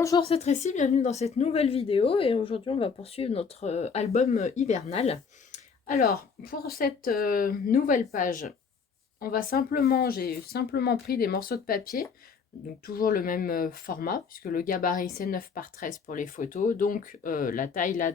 Bonjour, c'est Tracy, bienvenue dans cette nouvelle vidéo et aujourd'hui on va poursuivre notre album hivernal. Alors, pour cette nouvelle page, j'ai simplement pris des morceaux de papier, donc toujours le même format, puisque le gabarit c'est 9 par 13 pour les photos, donc la taille là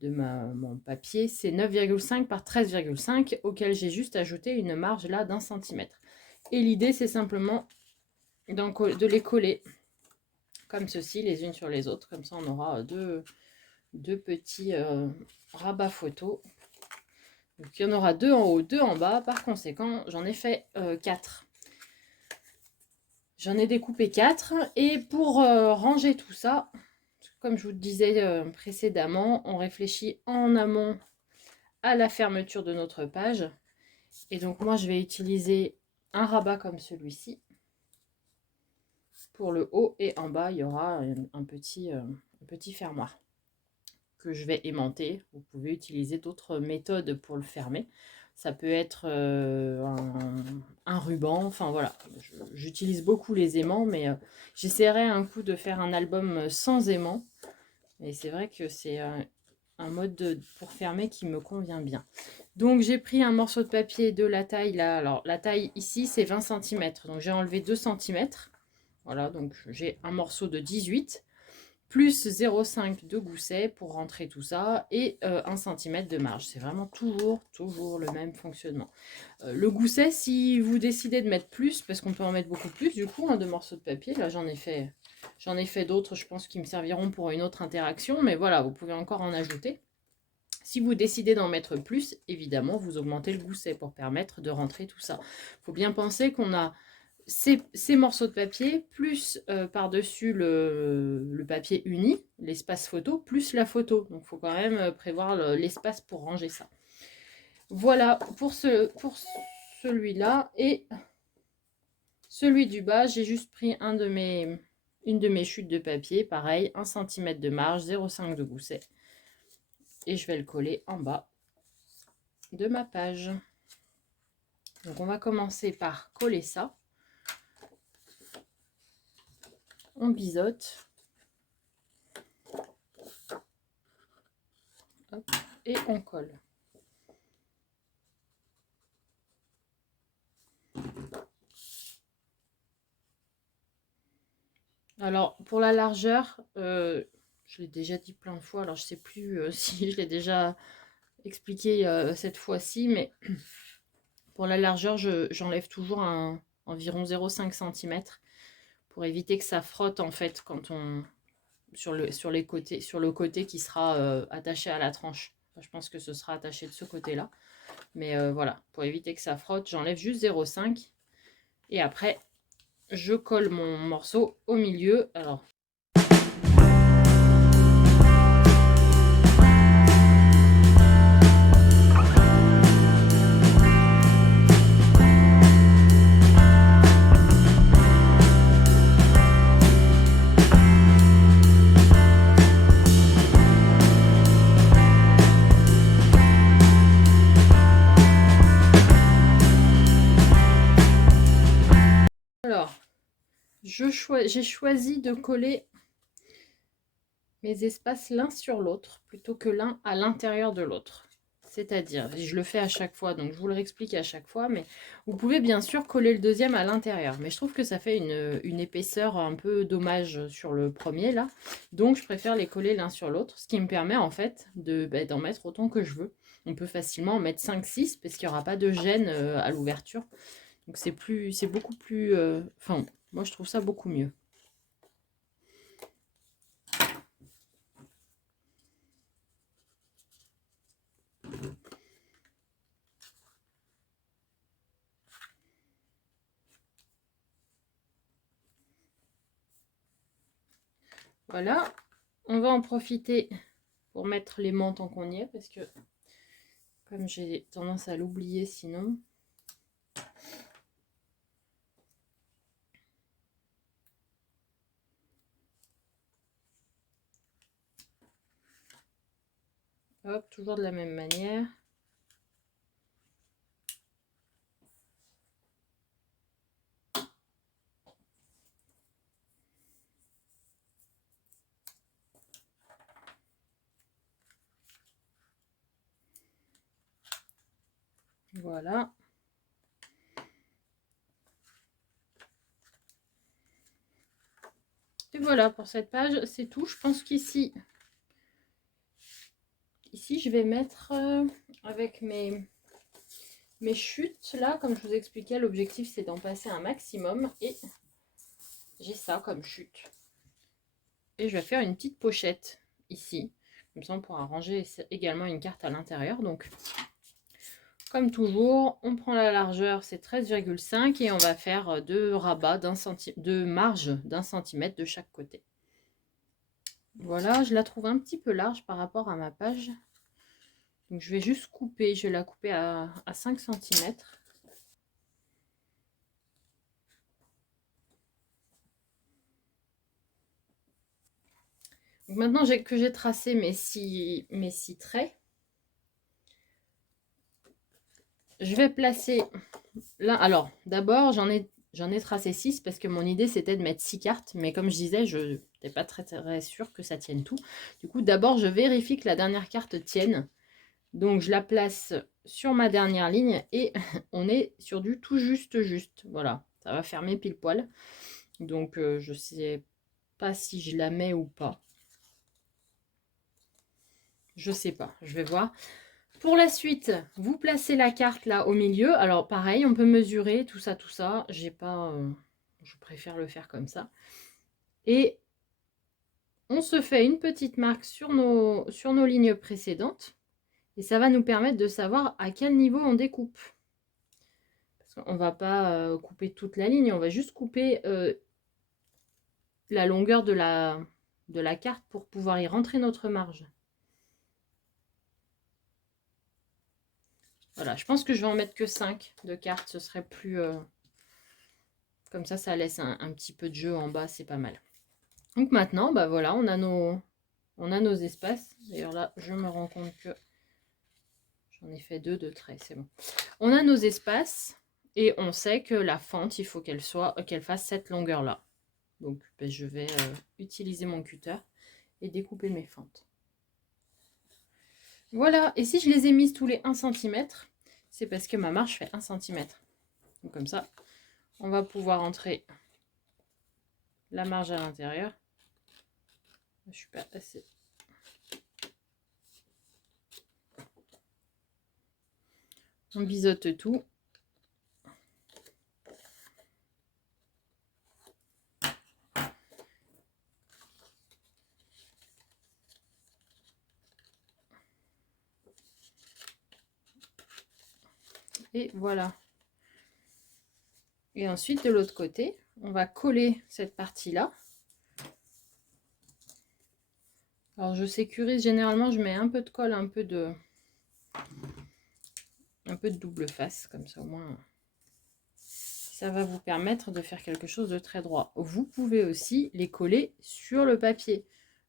mon papier c'est 9,5 par 13,5 auquel j'ai juste ajouté une marge là d'1 centimètre. Et l'idée c'est simplement de les coller comme ceci, les unes sur les autres. Comme ça, on aura deux petits rabats photos. Donc, il y en aura deux en haut, deux en bas. Par conséquent, j'en ai fait 4. J'en ai découpé 4. Et pour ranger tout ça, comme je vous le disais précédemment, on réfléchit en amont à la fermeture de notre page. Et donc, moi, je vais utiliser un rabat comme celui-ci. Pour le haut et en bas, il y aura un petit fermoir que je vais aimanter. Vous pouvez utiliser d'autres méthodes pour le fermer. Ça peut être un ruban, enfin voilà. J'utilise beaucoup les aimants, mais j'essaierai un coup de faire un album sans aimants. Et c'est vrai que c'est un mode pour fermer qui me convient bien. Donc j'ai pris un morceau de papier de la taille là. Alors la taille ici c'est 20 cm. Donc j'ai enlevé 2 cm. Voilà, donc j'ai un morceau de 18 plus 0,5 de gousset pour rentrer tout ça et 1 cm de marge. C'est vraiment toujours le même fonctionnement. Le gousset, si vous décidez de mettre plus, parce qu'on peut en mettre beaucoup plus du coup, de morceaux de papier, là j'en ai fait d'autres, je pense, qui me serviront pour une autre interaction, mais voilà, vous pouvez encore en ajouter. Si vous décidez d'en mettre plus, évidemment, vous augmentez le gousset pour permettre de rentrer tout ça. Il faut bien penser qu'on a ces morceaux de papier, plus par-dessus le papier uni, l'espace photo, plus la photo. Donc, il faut quand même prévoir l'espace pour ranger ça. Voilà pour celui-là. Et celui du bas, j'ai juste pris une de mes chutes de papier. Pareil, 1 cm de marge, 0,5 de gousset. Et je vais le coller en bas de ma page. Donc, on va commencer par coller ça. On biseaute. Hop, et on colle. Alors, pour la largeur, je l'ai déjà dit plein de fois, alors je ne sais plus si je l'ai déjà expliqué cette fois-ci, mais pour la largeur, j'enlève toujours environ 0,5 cm pour éviter que ça frotte en fait quand on sur le côté qui sera attaché à la tranche. Enfin, je pense que ce sera attaché de ce côté-là. Mais voilà, pour éviter que ça frotte, j'enlève juste 0,5 et après, je colle mon morceau au milieu. Alors, j'ai choisi de coller mes espaces l'un sur l'autre plutôt que l'un à l'intérieur de l'autre. C'est-à-dire, je le fais à chaque fois, donc je vous le réexplique à chaque fois, mais vous pouvez bien sûr coller le deuxième à l'intérieur. Mais je trouve que ça fait une épaisseur un peu dommage sur le premier, là. Donc, je préfère les coller l'un sur l'autre, ce qui me permet en fait d'en mettre autant que je veux. On peut facilement en mettre 5-6 parce qu'il n'y aura pas de gêne à l'ouverture. Donc, c'est beaucoup plus... Enfin, moi, je trouve ça beaucoup mieux. Voilà, on va en profiter pour mettre les mantes tant qu'on y est, parce que comme j'ai tendance à l'oublier sinon. Hop, toujours de la même manière. Voilà. Et voilà pour cette page, c'est tout. Je pense qu'ici, je vais mettre avec mes chutes là, comme je vous expliquais, l'objectif c'est d'en passer un maximum et j'ai ça comme chute. Et je vais faire une petite pochette ici, comme ça on pourra ranger également une carte à l'intérieur. Donc comme toujours, on prend la largeur, c'est 13,5 et on va faire deux rabats de marge d'1 centimètre de chaque côté. Voilà, je la trouve un petit peu large par rapport à ma page. Donc je vais juste couper, je vais la couper à 5 cm. Donc maintenant que j'ai tracé mes six traits, je vais placer là. Alors d'abord j'en ai tracé 6 parce que mon idée c'était de mettre 6 cartes, mais comme je disais, je n'étais pas très sûre que ça tienne tout. Du coup d'abord je vérifie que la dernière carte tienne. Donc je la place sur ma dernière ligne et on est sur du tout juste. Voilà, ça va fermer pile poil. Donc je sais pas si je la mets ou pas. Je sais pas, je vais voir. Pour la suite, vous placez la carte là au milieu. Alors pareil, on peut mesurer tout ça. J'ai pas, je préfère le faire comme ça. Et on se fait une petite marque sur nos lignes précédentes. Et ça va nous permettre de savoir à quel niveau on découpe. Parce qu'on va pas couper toute la ligne, on va juste couper la longueur de la carte pour pouvoir y rentrer notre marge. Voilà, je pense que je vais en mettre que 5 de cartes, ce serait plus... comme ça laisse un petit peu de jeu en bas, c'est pas mal. Donc maintenant, bah voilà, on a nos espaces. D'ailleurs là, je me rends compte que j'en ai fait 2 de traits, c'est bon. On a nos espaces et on sait que la fente, il faut qu'elle fasse cette longueur-là. Donc ben, je vais utiliser mon cutter et découper mes fentes. Voilà, et si je les ai mises tous les 1 cm, c'est parce que ma marge fait 1 cm. Donc comme ça, on va pouvoir entrer la marge à l'intérieur. Je suis pas assez. On biseaute tout. Et voilà. Et ensuite, de l'autre côté, on va coller cette partie-là. Alors, je sécurise, généralement, je mets un peu de colle, un peu de double face, comme ça au moins, ça va vous permettre de faire quelque chose de très droit. Vous pouvez aussi les coller sur le papier.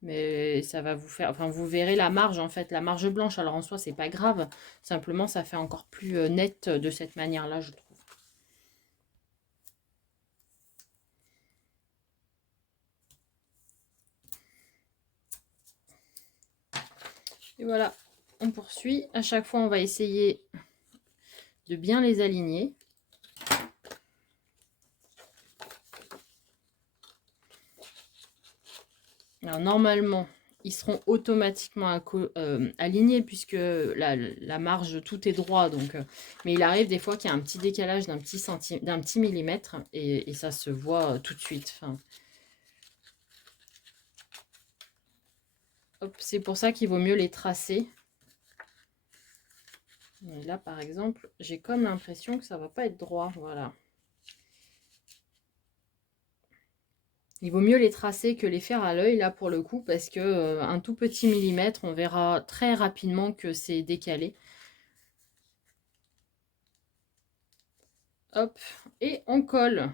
Mais ça va vous faire, enfin vous verrez la marge en fait, la marge blanche. Alors en soi c'est pas grave, simplement ça fait encore plus net de cette manière-là, je trouve. Et voilà, on poursuit. À chaque fois on va essayer de bien les aligner. Alors normalement ils seront automatiquement alignés puisque la marge, tout est droit. Donc, mais il arrive des fois qu'il y a un petit décalage d'un petit millimètre et ça se voit tout de suite. Enfin, c'est pour ça qu'il vaut mieux les tracer. Et là, par exemple, j'ai comme l'impression que ça va pas être droit. Voilà. Il vaut mieux les tracer que les faire à l'œil, là, pour le coup, parce que un tout petit millimètre, on verra très rapidement que c'est décalé. Hop, et on colle.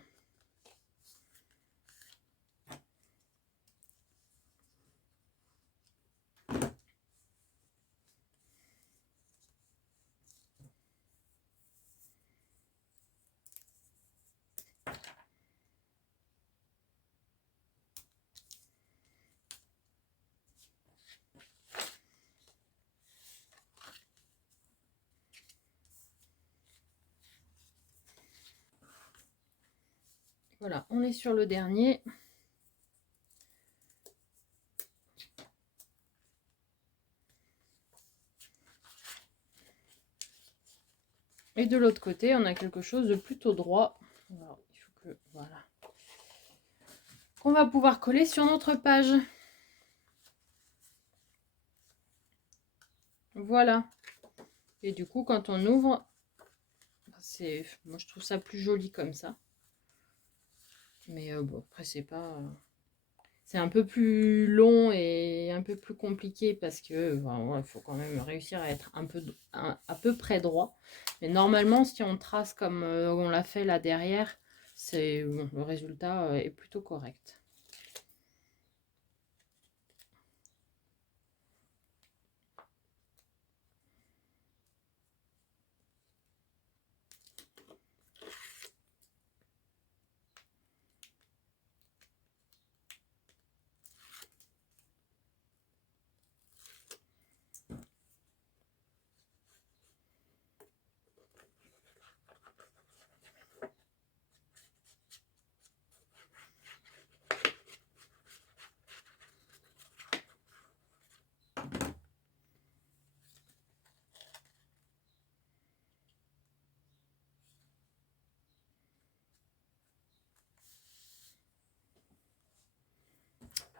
Voilà, on est sur le dernier. Et de l'autre côté, on a quelque chose de plutôt droit. Alors, il faut que, voilà, qu'on va pouvoir coller sur notre page. Voilà. Et du coup, quand on ouvre, moi je trouve ça plus joli comme ça. Mais bon, après c'est pas... c'est un peu plus long et un peu plus compliqué parce que il faut quand même réussir à être à peu près droit. Mais normalement, si on trace comme on l'a fait là derrière, bon, le résultat est plutôt correct.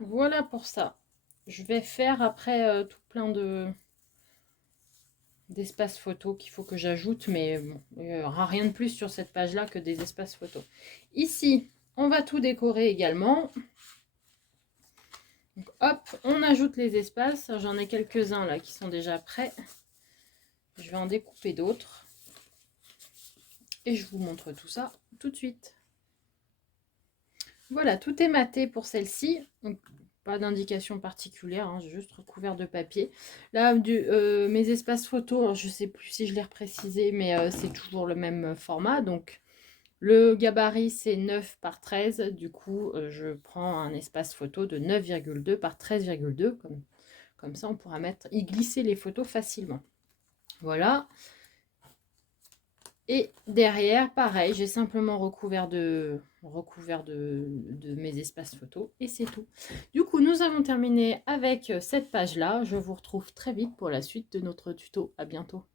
Voilà pour ça. Je vais faire après tout plein d'espaces photos qu'il faut que j'ajoute, mais bon, il n'y aura rien de plus sur cette page-là que des espaces photos. Ici, on va tout décorer également. Donc, hop, on ajoute les espaces. J'en ai quelques-uns là qui sont déjà prêts. Je vais en découper d'autres. Et je vous montre tout ça tout de suite. Voilà, tout est maté pour celle-ci. Donc, pas d'indication particulière, hein, j'ai juste recouvert de papier. Là, mes espaces photos, je ne sais plus si je l'ai reprécisé, mais c'est toujours le même format. Donc, le gabarit, c'est 9 par 13. Du coup, je prends un espace photo de 9,2 par 13,2. Comme ça, on pourra y glisser les photos facilement. Voilà. Et derrière, pareil, j'ai simplement recouvert de mes espaces photos et c'est tout. Du coup, nous avons terminé avec cette page-là. Je vous retrouve très vite pour la suite de notre tuto. À bientôt.